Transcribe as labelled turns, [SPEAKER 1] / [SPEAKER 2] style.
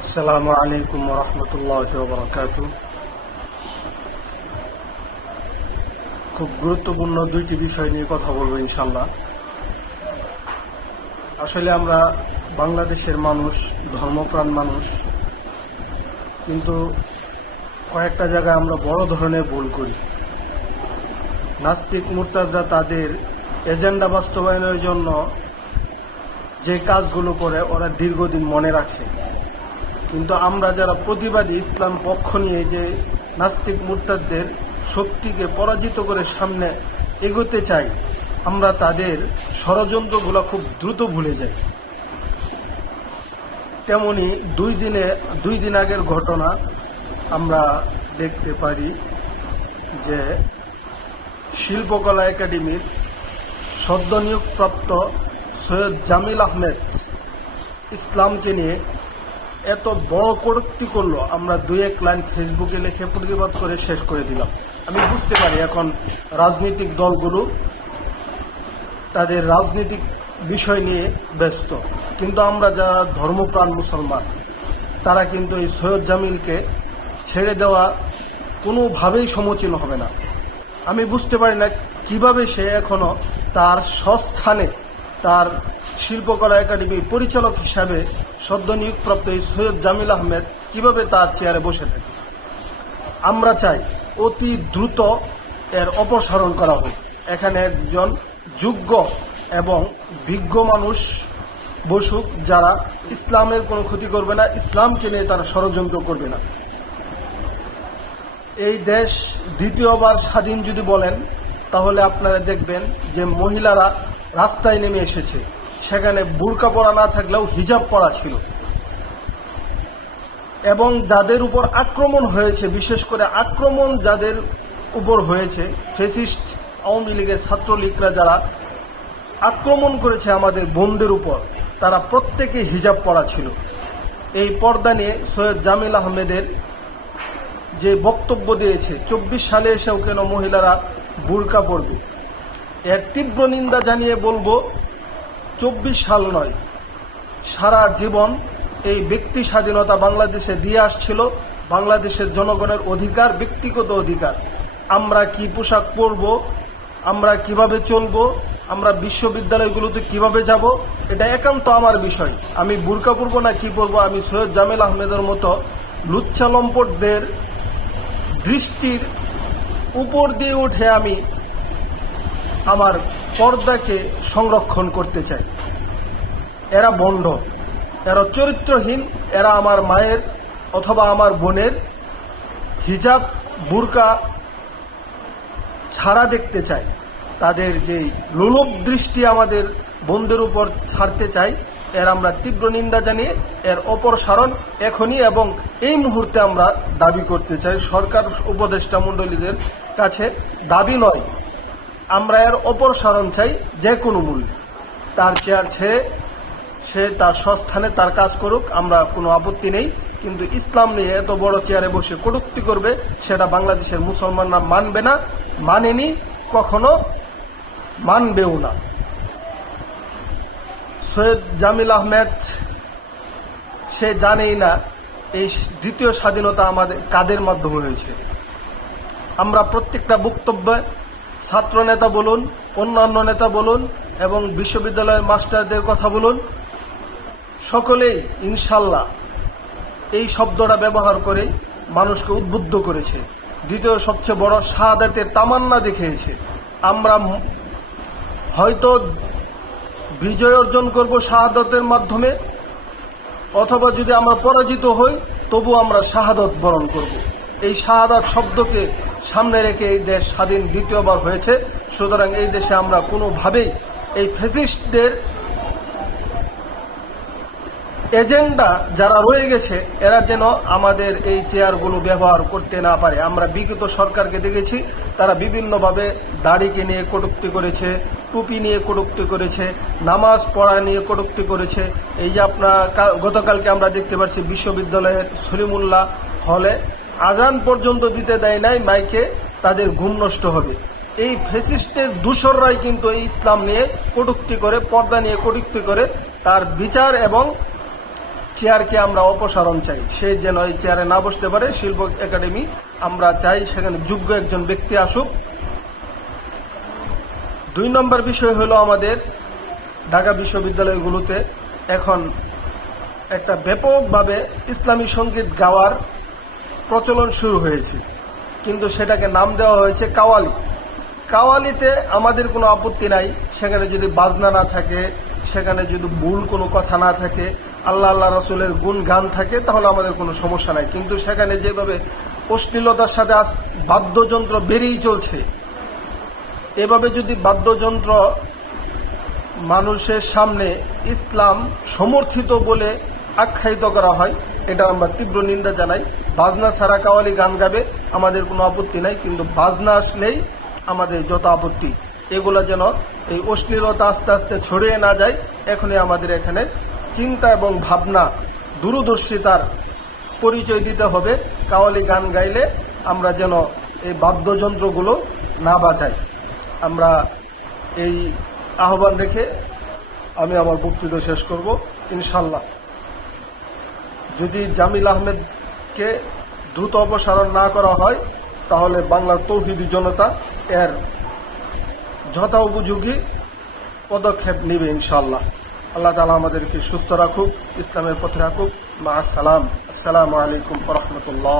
[SPEAKER 1] আসসালামু আলাইকুম রহমতুল্লাহ বরকাত খুব গুরুত্বপূর্ণ দুইটি বিষয় নিয়ে কথা বলব ইনশাল্লাহ আসলে আমরা বাংলাদেশের মানুষ, ধর্মপ্রাণ মানুষ, কিন্তু কয়েকটা জায়গায় আমরা বড় ধরনের ভুল করি। নাস্তিক মুরতাদরা তাদের এজেন্ডা বাস্তবায়নের জন্য যে কাজগুলো করে, ওরা দীর্ঘদিন মনে রাখে। কিন্তু আমরা যারা প্রতিবাদী ইসলাম পক্ষ নিয়ে যে নাস্তিক মুরতাদদের শক্তিকে পরাজিত করে সামনে এগোতে চাই, আমরা তাদের ষড়যন্ত্রগুলো খুব দ্রুত ভুলে যাই। তেমনি দুই দিনে, দুই দিন আগের ঘটনা আমরা দেখতে পারি যে শিল্পকলা একাডেমির সদ্য নিয়োগপ্রাপ্ত সৈয়দ জামিল আহমেদ ইসলামকে নিয়ে এত বড় কটূক্তি করল, আমরা দুই এক লাইন ফেসবুকে লিখে প্রতিবাদ করে শেষ করে দিলাম। আমি বুঝতে পারি এখন রাজনৈতিক দলগুলো তাদের রাজনৈতিক বিষয় নিয়ে ব্যস্ত। কিন্তু আমরা যারা ধর্মপ্রাণ মুসলমান, তারা কিন্তু এই সৈয়দ জামিলকে ছেড়ে দেওয়া কোনোভাবেই সমীচীন হবে না। আমি বুঝতে পারি না কীভাবে সে এখনও তার স্বস্থানে তার শিল্পকলা একাডেমির পরিচালক হিসাবে সদ্য নিয়োগপ্রাপ্ত এই সৈয়দ জামিল আহমেদ কীভাবে তার চেয়ারে বসে থাকে? আমরা চাই অতি দ্রুত এর অপসারণ করা হোক। এখানে একজন যোগ্য এবং বিজ্ঞ মানুষ বসুক যারা ইসলামের কোনো ক্ষতি করবে না, ইসলামকে নিয়ে তারা ষড়যন্ত্র করবে না। এই দেশ দ্বিতীয়বার স্বাধীন যদি বলেন, তাহলে আপনারা দেখবেন যে মহিলারা রাস্তায় নেমে এসেছে। সেখানে বুরকা পরা না থাকলেও হিজাব পরা ছিল। এবং যাদের উপর আক্রমণ হয়েছে, বিশেষ করে আক্রমণ যাদের উপর হয়েছে, ফেসিস্ট আওয়ামী লীগের ছাত্রলীগরা যারা আক্রমণ করেছে আমাদের বোনদের উপর, তারা প্রত্যেকে হিজাব পরা ছিল। এই পর্দা নিয়ে সৈয়দ জামিল আহমেদের যে বক্তব্য দিয়েছে, চব্বিশ সালে এসেও কেন মহিলারা বুরকা পরবে? এর তীব্র নিন্দা জানিয়ে বলব চব্বিশ সাল নয়। সারা জীবন এই ব্যক্তি স্বাধীনতা বাংলাদেশে দিয়ে আসছিল, বাংলাদেশের জনগণের অধিকার, ব্যক্তিগত অধিকার। আমরা কি পোশাক পরব? আমরা কীভাবে চলবো? আমরা বিশ্ববিদ্যালয়গুলোতে কীভাবে যাব? এটা একান্ত আমার বিষয়। আমি বুরকা পরবো না, কি পরবো? আমি সৈয়দ জামিল আহমেদের মতো লুচ্চা লম্পটদের দৃষ্টির উপর দিয়ে উঠে আমি আমার পর্দাকে সংরক্ষণ করতে চাই এরা বন্ড এরা চরিত্রহীন। এরা আমার মায়ের অথবা আমার বোনের হিজাব, বুরকা ছাড়া দেখতে চাই তাদের যে লোলভ দৃষ্টি আমাদের বোনদের উপর ছাড়তে চাই এর আমরা তীব্র নিন্দা জানিয়ে এর অপসারণ এখনই এবং এই মুহূর্তে আমরা দাবি করতে চাই সরকার উপদেষ্টা মণ্ডলীদের কাছে। দাবি নয় আমরা এর অপসারণ চাই যে কোনো মূল্যে তার চেয়ার ছেড়ে সে তার স্বস্থানে তার কাজ করুক, আমরা কোনো আপত্তি নেই। কিন্তু ইসলাম নিয়ে এত বড় চেয়ারে বসে কটূক্তি করবে, সেটা বাংলাদেশের মুসলমানরা মানবে না, মানেনি, কখনো মানবেও না। সৈয়দ জামিল আহমেদ, সে জানেই না এই দ্বিতীয় স্বাধীনতা আমাদের কাদের মাধ্যমে হয়েছে। আমরা প্রত্যেকটা বক্তব্যে ছাত্র নেতা বলুন, অন্যান্য নেতা বলুন এবং বিশ্ববিদ্যালয়ের মাস্টারদের কথা বলুন, সকলেই ইনশাল্লাহ এই শব্দটা ব্যবহার করে মানুষকে উদ্বুদ্ধ করেছে। দ্বিতীয় সবচেয়ে বড় শাহাদাতের তামান্না দেখিয়েছে। আমরা হয়তো বিজয় অর্জন করব শাহাদতের মাধ্যমে, অথবা যদি আমরা পরাজিত হই তবু আমরা শাহাদত বরণ করব। এই শাহাদাত শব্দকে সামনে রেখে এই দেশ স্বাধীন দ্বিতীয়বার হয়েছে। সুতরাং এই দেশে আমরা কোনোভাবেই এই ফেসিস্টদের এজেন্ডা যারা রয়ে গেছে, এরা যেন আমাদের এই চেয়ারগুলো ব্যবহার করতে না পারে। আমরা বিগত সরকারকে দেখেছি, তারা বিভিন্নভাবে দাড়িকে নিয়ে কটূক্তি করেছে, টুপি নিয়ে কটূক্তি করেছে, নামাজ পড়া নিয়ে কটূক্তি করেছে। এই যে আপনার গতকালকে আমরা দেখতে পাচ্ছি বিশ্ববিদ্যালয়ের সলিমুল্লাহ হলে আজান পর্যন্ত দিতে দেয় নাই মাইকে, তাদের ঘুম নষ্ট হবে। এই ফেসিস্টের দূষররাই কিন্তু এই ইসলাম নিয়ে কটূক্তি করে, পর্দা নিয়ে কটূক্তি করে, তার বিচার এবং চেয়ারকে আমরা অপসারণ চাই। সে যেন এই চেয়ারে না বসতে পারে, শিল্প একাডেমি, আমরা চাই সেখানে যোগ্য একজন ব্যক্তি আসুক। দুই নম্বর বিষয় হলো আমাদের ঢাকা বিশ্ববিদ্যালয়গুলোতে এখন একটা ব্যাপকভাবে ইসলামী সংগীত গাওয়ার প্রচলন শুরু হয়েছে। কিন্তু সেটাকে নাম দেওয়া হয়েছে কাওয়ালি। কাওয়ালিতে আমাদের কোনো আপত্তি নাই। সেখানে যদি বাজনা না থাকে, সেখানে যদি ভুল কোনো কথা না থাকে, আল্লাহ আল্লাহ রসুলের গুণ গান থাকে, তাহলে আমাদের কোনো সমস্যা নাই। কিন্তু সেখানে যেভাবে অশ্লীলতার সাথে বাদ্যযন্ত্র বেড়েই চলছে, এভাবে যদি বাদ্যযন্ত্র মানুষের সামনে ইসলাম সমর্থিত বলে আখ্যায়িত করা হয়, এটা আমরা তীব্র নিন্দা জানাই। বাজনা সারা কাওয়ালি গান গাবে, আমাদের কোনো আপত্তি নাই, কিন্তু বাজনা আসলেই আমাদের যত আপত্তি, এগুলো যেন এই অশ্লীলতা আস্তে আস্তে ছড়িয়ে না যায়, এখনই আমাদের এখানে চিন্তা এবং ভাবনা, দূরদর্শিতার পরিচয় দিতে হবে, কাওয়ালি গান গাইলে আমরা যেন এই বাদ্যযন্ত্রগুলো না বাজাই। আমরা এই আহ্বান রেখে আমি আমার বক্তৃতা শেষ করব ইনশাল্লাহ যদি জামিল আহমেদকে দ্রুত অপসারণ না করা হয়, তাহলে বাংলার তৌহিদি জনতা এর যথা উপযোগী পদক্ষেপ নেবে ইনশাল্লাহ আল্লাহ তালা আমাদেরকে সুস্থ রাখুক, ইসলামের পথে রাখুক। মা আসসালাম। আসসালামু আলাইকুম রহমতুল্লাহ।